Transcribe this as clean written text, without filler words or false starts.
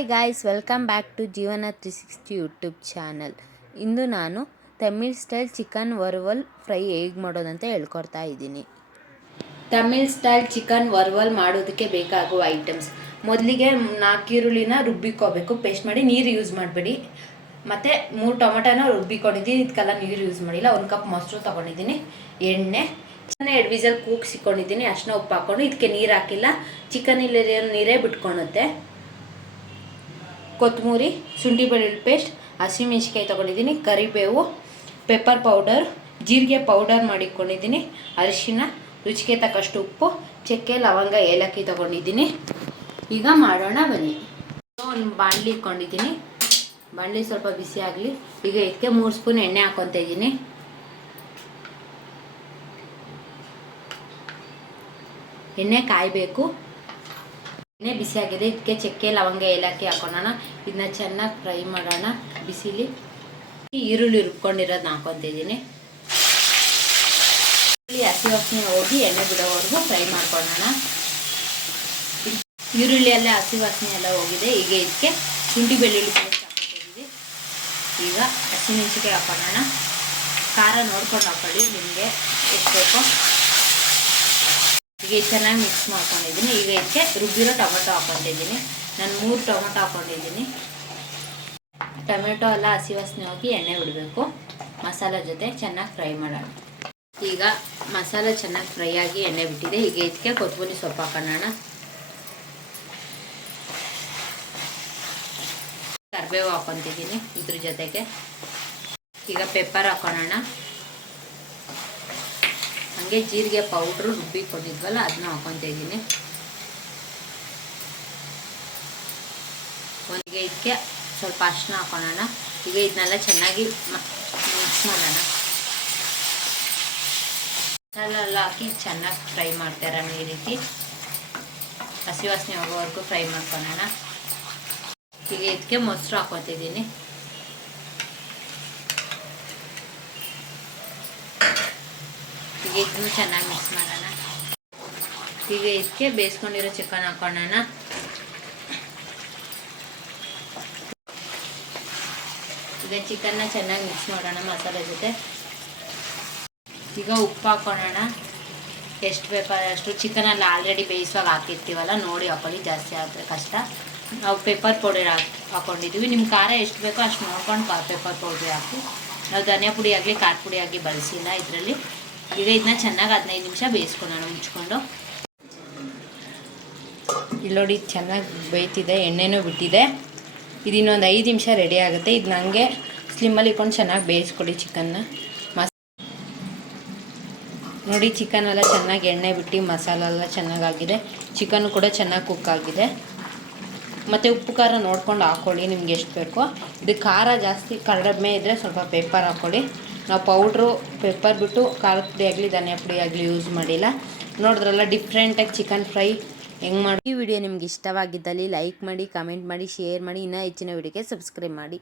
Hi guys, welcome back to Jeevana 360 YouTube channel. ಇಂದು ನಾನು Tamil style chicken varuval fry ಹೇಗೆ ಮಾಡೋದಂತ ಹೇಳ್ಕೊಡ್ತಾ ಇದ್ದೀನಿ. ತಮಿಳ್ ಸ್ಟೈಲ್ ಚಿಕನ್ ವರುವಲ್ ಮಾಡೋದಕ್ಕೆ ಬೇಕಾಗುವ ಐಟಮ್ಸ್: ಮೊದಲಿಗೆ 4 ಈರುಳ್ಳಿನ ರುಬ್ಬಿಕೋಬೇಕು, ಪೇಸ್ಟ್ ಮಾಡಿ. ನೀರು ಯೂಸ್ ಮಾಡಬೇಡಿ. ಮತ್ತು 3 ಟೊಮೆಟೊನ ರುಬ್ಬಿಕೊಂಡಿದ್ದೀನಿ, ಇದಕ್ಕೆಲ್ಲ ನೀರು ಯೂಸ್ ಮಾಡಿಲ್ಲ. 1 ಕಪ್ ಮೊಸರು ತೊಗೊಂಡಿದ್ದೀನಿ, ಎಣ್ಣೆ, 2 ವಿಸಲ್ ಕೂಗಿಸಿಕೊಂಡಿದ್ದೀನಿ. ಅಷ್ಟನ್ನ ಉಪ್ಪು ಹಾಕ್ಕೊಂಡು, ಇದಕ್ಕೆ ನೀರು ಹಾಕಿಲ್ಲ, ಚಿಕನ್ ಇಲ್ಲಿರೋ ನೀರೇ ಬಿಟ್ಕೊಳುತ್ತೆ. ಕೊತ್ತಂಬರಿ, ಶುಂಠಿ ಬೆಳ್ಳುಳ್ಳಿ ಪೇಸ್ಟ್, ಹಸಿಮೆಣ್ಸಿಕಾಯಿ ತೊಗೊಂಡಿದ್ದೀನಿ, ಕರಿಬೇವು, ಪೆಪ್ಪರ್ ಪೌಡರ್, ಜೀರಿಗೆ ಪೌಡರ್ ಮಾಡಿಟ್ಕೊಂಡಿದ್ದೀನಿ, ಅರಿಶಿನ, ರುಚಿಗೆ ತಕ್ಕಷ್ಟು ಉಪ್ಪು, ಚಕ್ಕೆ, ಲವಂಗ, ಏಲಕ್ಕಿ ತೊಗೊಂಡಿದ್ದೀನಿ. ಈಗ ಮಾಡೋಣ ಬನ್ನಿ. ಒಂದು ಬಾಣಲಿ ಇಟ್ಕೊಂಡಿದ್ದೀನಿ. ಬಾಣಲಿ ಸ್ವಲ್ಪ ಬಿಸಿ ಆಗಲಿ. ಈಗ ಇದಕ್ಕೆ 3 ಸ್ಪೂನ್ ಎಣ್ಣೆ ಹಾಕ್ಕೊತಾ ಇದ್ದೀನಿ. ಎಣ್ಣೆ ಕಾಯಬೇಕು. ಎಣ್ಣೆ ಬಿಸಿ ಆಗಿದೆ. ಇದಕ್ಕೆ ಚಕ್ಕೆ, ಲವಂಗ, ಏಲಕ್ಕಿ ಹಾಕೋಣ. ಇದನ್ನ ಚೆನ್ನಾಗಿ ಫ್ರೈ ಮಾಡೋಣ ಬಿಸಿಲಿ. ಈರುಳ್ಳಿ ರುಬ್ಕೊಂಡಿರೋದನ್ನ ಹಾಕೊತಿದ್ದೀನಿ. ಹಸಿ ವಾಸನೆ ಹೋಗಿ ಎಣ್ಣೆ ಬಿಡೋವರೆಗೂ ಫ್ರೈ ಮಾಡ್ಕೊಳ್ಳೋಣ. ಈರುಳ್ಳಿಯಲ್ಲೇ ಹಸಿ ವಾಸನೆ ಎಲ್ಲ ಹೋಗಿದೆ. ಈಗ ಇದಕ್ಕೆ ಶುಂಠಿ ಬೆಳ್ಳುಳ್ಳಿ ಪೇಸ್ಟ್ ಹಾಕೊತಿದ್ದೀವಿ. ಈಗ ಹಸಿಮೆಣ್ಸಿಕಾಯಿ ಹಾಕೋಣ. ಖಾರ ನೋಡ್ಕೊಂಡು ಹಾಕೊಳ್ಳಿ, ನಿಮಗೆ ಎಷ್ಟು ಬೇಕೋ. ಈಗ ಚೆನ್ನಾಗಿ ಮಿಕ್ಸ್ ಮಾಡ್ಕೊಂಡಿದ್ದೀನಿ. ಈಗ ಇದಕ್ಕೆ ರುಬ್ಬಿರೋ ಟೊಮೆಟೊ ಹಾಕ್ಕೊಂಡಿದ್ದೀನಿ. ನಾನು 3 ಟೊಮೆಟೊ ಹಾಕ್ಕೊಂಡಿದ್ದೀನಿ. ಟೊಮೆಟೊ ಎಲ್ಲ ಹಸಿ ವಾಸನೆ ಹೋಗಿ ಎಣ್ಣೆ ಬಿಡಬೇಕು. ಮಸಾಲೆ ಜೊತೆ ಚೆನ್ನಾಗಿ ಫ್ರೈ ಮಾಡೋಣ. ಈಗ ಮಸಾಲೆ ಚೆನ್ನಾಗಿ ಫ್ರೈ ಆಗಿ ಎಣ್ಣೆ ಬಿಟ್ಟಿದೆ. ಈಗ ಇದಕ್ಕೆ ಕೊತ್ತಂಬರಿ ಸೊಪ್ಪು ಹಾಕೋಣ. ಕರಿಬೇವು ಹಾಕ್ಕೊತಿದ್ದೀನಿ ಇದ್ರ ಜೊತೆಗೆ. ಈಗ ಪೆಪ್ಪರ್ ಹಾಕೋಣ. ಹಾಗೆ ಜೀರಿಗೆ ಪೌಡ್ರು ರುಬ್ಬಿಕೊಂಡಿದ್ವಲ್ಲ ಅದನ್ನ ಹಾಕೊತಾ ಇದ್ದೀನಿ. ಒಂದಿಗೆ ಇದಕ್ಕೆ ಸ್ವಲ್ಪ ಅರಿಶಿನ ಹಾಕೋಣ. ಈಗ ಇದನ್ನೆಲ್ಲ ಚೆನ್ನಾಗಿ ಮಿಕ್ಸ್ ಮಾಡೋಣ. ಮಸಾಲೆ ಎಲ್ಲ ಹಾಕಿ ಚೆನ್ನಾಗಿ ಫ್ರೈ ಮಾಡ್ತಾರ. ಈ ರೀತಿ ಹಸಿ ವಾಸನೆ ಹೋಗೋವರೆಗೂ ಫ್ರೈ ಮಾಡ್ಕೊಳ್ಳೋಣ. ಈಗ ಇದಕ್ಕೆ ಮೊಸರು ಹಾಕೋತಿದ್ದೀನಿ. ಈಗ ಇದನ್ನು ಚೆನ್ನಾಗಿ ಮಿಕ್ಸ್ ಮಾಡೋಣ. ಈಗ ಇದಕ್ಕೆ ಬೇಯಿಸ್ಕೊಂಡಿರೋ ಚಿಕನ್ ಹಾಕೋಣ. ಈಗ ಚಿಕನ್ನ ಚೆನ್ನಾಗಿ ಮಿಕ್ಸ್ ಮಾಡೋಣ ಮಸಾಲೆ ಜೊತೆ. ಈಗ ಉಪ್ಪು ಹಾಕೋಣ. ಎಷ್ಟು ಬೇಕೋ ಅಷ್ಟು. ಚಿಕನಲ್ಲಿ ಆಲ್ರೆಡಿ ಬೇಯಿಸುವಾಗ ಹಾಕಿರ್ತೀವಲ್ಲ, ನೋಡಿ ಹಾಕೊಳ್ಳಿ. ಜಾಸ್ತಿ ಆದರೆ ಕಷ್ಟ. ನಾವು ಪೆಪ್ಪರ್ ಪೌಡರ್ ಹಾಕ್ಕೊಂಡಿದ್ದೀವಿ. ನಿಮ್ಮ ಖಾರ ಎಷ್ಟು ಬೇಕೋ ಅಷ್ಟು ನೋಡ್ಕೊಂಡು ಪೆಪ್ಪರ್ ಪೌಡ್ರ್ ಹಾಕಿ. ನಾವು ಧನಿಯಾ ಪುಡಿ ಆಗಲಿ ಖಾರ ಪುಡಿ ಆಗಲಿ ಬಳಸಿಲ್ಲ ಇದರಲ್ಲಿ. ಈಗ ಇದನ್ನ ಚೆನ್ನಾಗಿ 15 ನಿಮಿಷ ಬೇಯಿಸ್ಕೊಳ್ಳೋಣ ಮುಚ್ಕೊಂಡು. ಇಲ್ಲಿ ನೋಡಿ ಚೆನ್ನಾಗಿ ಬೇಯ್ತಿದೆ, ಎಣ್ಣೆನೂ ಬಿಟ್ಟಿದೆ. ಇದು ಇನ್ನೊಂದು 5 ನಿಮಿಷ ರೆಡಿ ಆಗುತ್ತೆ. ಇದು ನನಗೆ ಸ್ಲಿಮ್ಮಲ್ಲಿ ಇಟ್ಕೊಂಡು ಚೆನ್ನಾಗಿ ಬೇಯಿಸ್ಕೊಡಿ ಚಿಕನ್ನ. ನೋಡಿ ಚಿಕನೆಲ್ಲ ಚೆನ್ನಾಗಿ ಎಣ್ಣೆ ಬಿಟ್ಟು ಮಸಾಲೆ ಎಲ್ಲ ಚೆನ್ನಾಗಾಗಿದೆ. ಚಿಕನ್ನು ಕೂಡ ಚೆನ್ನಾಗಿ ಕುಕ್ ಆಗಿದೆ. ಮತ್ತು ಉಪ್ಪು ಖಾರ ನೋಡ್ಕೊಂಡು ಹಾಕ್ಕೊಳ್ಳಿ ನಿಮ್ಗೆ ಎಷ್ಟು ಬೇಕೋ. ಇದು ಖಾರ ಜಾಸ್ತಿ ಕಡಿಮೆ ಇದ್ದರೆ ಸ್ವಲ್ಪ ಪೆಪ್ಪರ್ ಹಾಕ್ಕೊಳ್ಳಿ. ನಾವು ಪೌಡ್ರು ಪೆಪ್ಪರ್ ಬಿಟ್ಟು ಖಾರದ ಪುಡಿ ಆಗಲಿ ಧನಿಯಾ ಪುಡಿ ಆಗಲಿ ಯೂಸ್ ಮಾಡಿಲ್ಲ. ನೋಡಿದ್ರಲ್ಲ ಡಿಫ್ರೆಂಟಾಗಿ ಚಿಕನ್ ಫ್ರೈ ಹೆಂಗೆ ಮಾಡಿ. ಈ ವಿಡಿಯೋ ನಿಮ್ಗೆ ಇಷ್ಟವಾಗಿದ್ದಲ್ಲಿ ಲೈಕ್ ಮಾಡಿ, ಕಮೆಂಟ್ ಮಾಡಿ, ಶೇರ್ ಮಾಡಿ. ಇನ್ನೂ ಹೆಚ್ಚಿನ ವಿಡಿಯೋಗೆ ಸಬ್ಸ್ಕ್ರೈಬ್ ಮಾಡಿ.